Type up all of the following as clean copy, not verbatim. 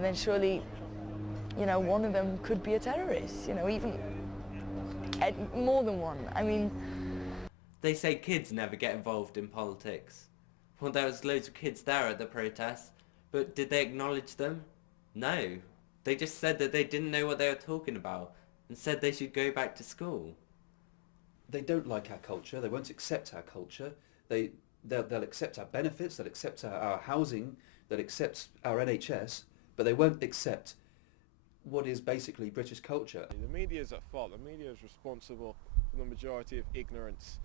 then surely, you know, one of them could be a terrorist, you know, even more than one. I mean... They say kids never get involved in politics. Well, there was loads of kids there at the protests, but did they acknowledge them? No. They just said that they didn't know what they were talking about and said they should go back to school. They don't like our culture, they won't accept our culture, they'll accept our benefits, they'll accept our housing, they'll accept our NHS, but they won't accept what is basically British culture. The media is at fault. The media is responsible for the majority of ignorance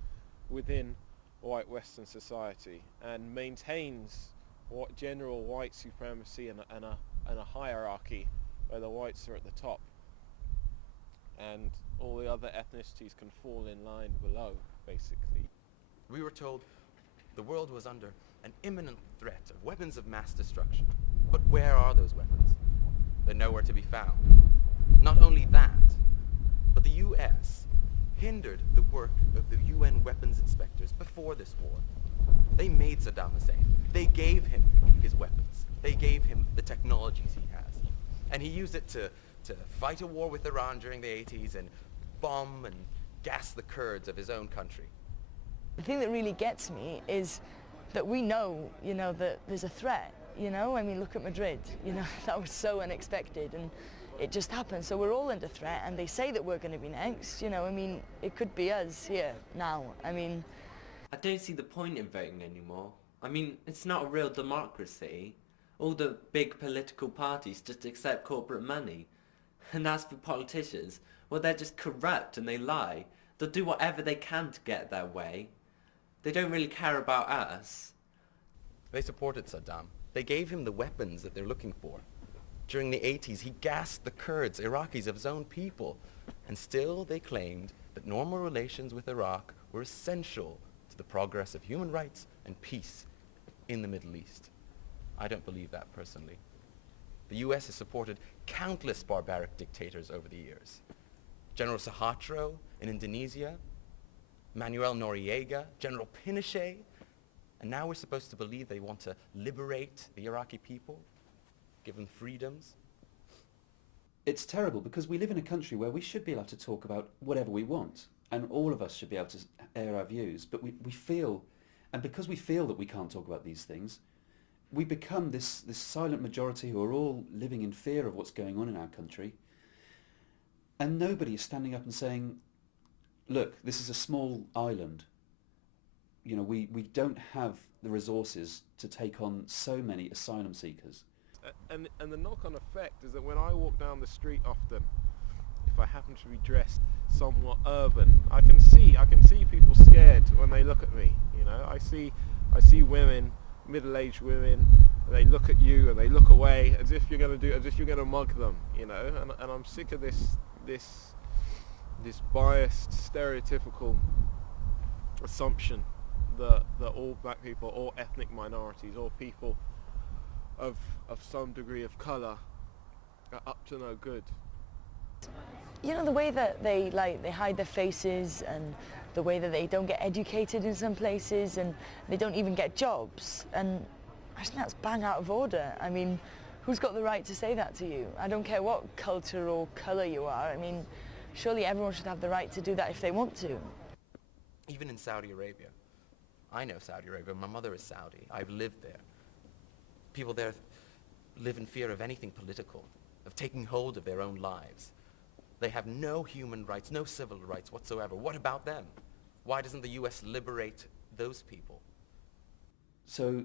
within white Western society and maintains what general white supremacy and a hierarchy where the whites are at the top and all the other ethnicities can fall in line below, basically. We were told the world was under an imminent threat of weapons of mass destruction. But where are those weapons? They're nowhere to be found. Not only that, but the US hindered the work of the UN weapons inspectors before this war. They made Saddam Hussein. They gave him his weapons. They gave him the technologies he has. And he used it to fight a war with Iran during the 80s and bomb and gas the Kurds of his own country. The thing that really gets me is that we know, you know, that there's a threat, you know? I mean, look at Madrid, you know, that was so unexpected and it just happened. So we're all under threat and they say that we're going to be next, you know? I mean, it could be us here now. I mean... I don't see the point in voting anymore. I mean, it's not a real democracy. All the big political parties just accept corporate money. And as for politicians, well, they're just corrupt and they lie. They'll do whatever they can to get their way. They don't really care about us. They supported Saddam. They gave him the weapons that they're looking for. During the 80s, he gassed the Kurds, Iraqis of his own people. And still they claimed that normal relations with Iraq were essential to the progress of human rights and peace in the Middle East. I don't believe that personally. The US has supported countless barbaric dictators over the years. General Suharto in Indonesia, Manuel Noriega, General Pinochet, and now we're supposed to believe they want to liberate the Iraqi people, give them freedoms. It's terrible because we live in a country where we should be able to talk about whatever we want and all of us should be able to air our views, but we feel, and because we feel that we can't talk about these things, we become this silent majority who are all living in fear of what's going on in our country, and nobody is standing up and saying, look, this is a small island. You know, we don't have the resources to take on so many asylum seekers. And the knock-on effect is that when I walk down the street often, if I happen to be dressed somewhat urban, I can see people scared when they look at me. You know, I see women, middle-aged women, they look at you and they look away as if you're going to mug them. You know, and I'm sick of this biased, stereotypical assumption that all black people, all ethnic minorities, all people of some degree of colour are up to no good. You know, the way that they hide their faces and the way that they don't get educated in some places and they don't even get jobs, and I think that's bang out of order. I mean, who's got the right to say that to you? I don't care what culture or colour you are. I mean, surely everyone should have the right to do that if they want to. Even in Saudi Arabia. I know Saudi Arabia. My mother is Saudi. I've lived there. People there live in fear of anything political, of taking hold of their own lives. They have no human rights, no civil rights whatsoever. What about them? Why doesn't the US liberate those people? So,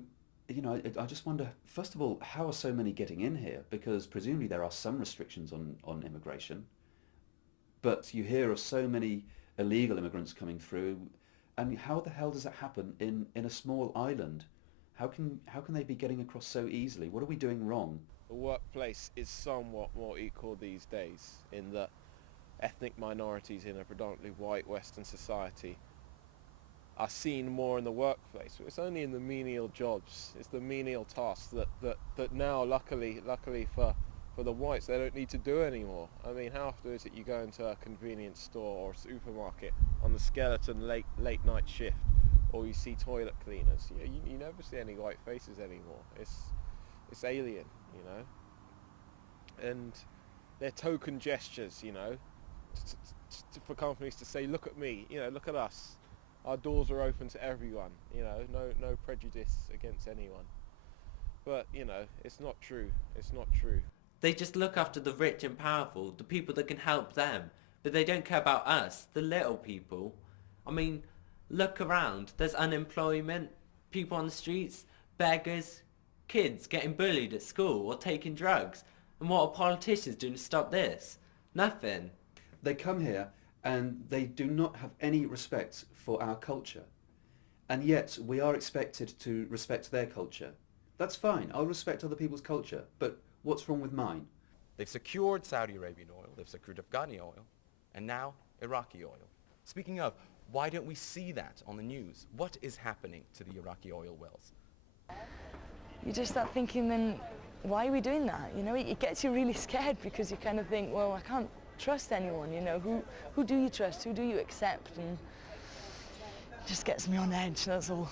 you know, I just wonder, first of all, how are so many getting in here? Because presumably there are some restrictions on immigration, but you hear of so many illegal immigrants coming through, and how the hell does that happen in a small island? How can they be getting across so easily? What are we doing wrong? The workplace is somewhat more equal these days in that ethnic minorities in a predominantly white Western society are seen more in the workplace. It's only in the menial jobs, it's the menial tasks that now, luckily for the whites, they don't need to do anymore. I mean, how often is it you go into a convenience store or a supermarket on the skeleton late night shift, or you see toilet cleaners? You never see any white faces anymore. It's alien, you know. and they're token gestures, you know, for companies to say, look at me, you know, look at us. Our doors are open to everyone, you know, no prejudice against anyone. But, you know, it's not true. It's not true. They just look after the rich and powerful, the people that can help them, but they don't care about us, the little people. I mean, look around. There's unemployment, people on the streets, beggars, kids getting bullied at school or taking drugs. And what are politicians doing to stop this? Nothing. They come here and they do not have any respect for our culture. And yet we are expected to respect their culture. That's fine. I'll respect other people's culture. But what's wrong with mine? They've secured Saudi Arabian oil, they've secured Afghani oil, and now Iraqi oil. Speaking of, why don't we see that on the news? What is happening to the Iraqi oil wells? You just start thinking, then, why are we doing that? You know, it gets you really scared because you kind of think, well, I can't trust anyone, you know. Who do you trust? Who do you accept? And it just gets me on edge, that's all.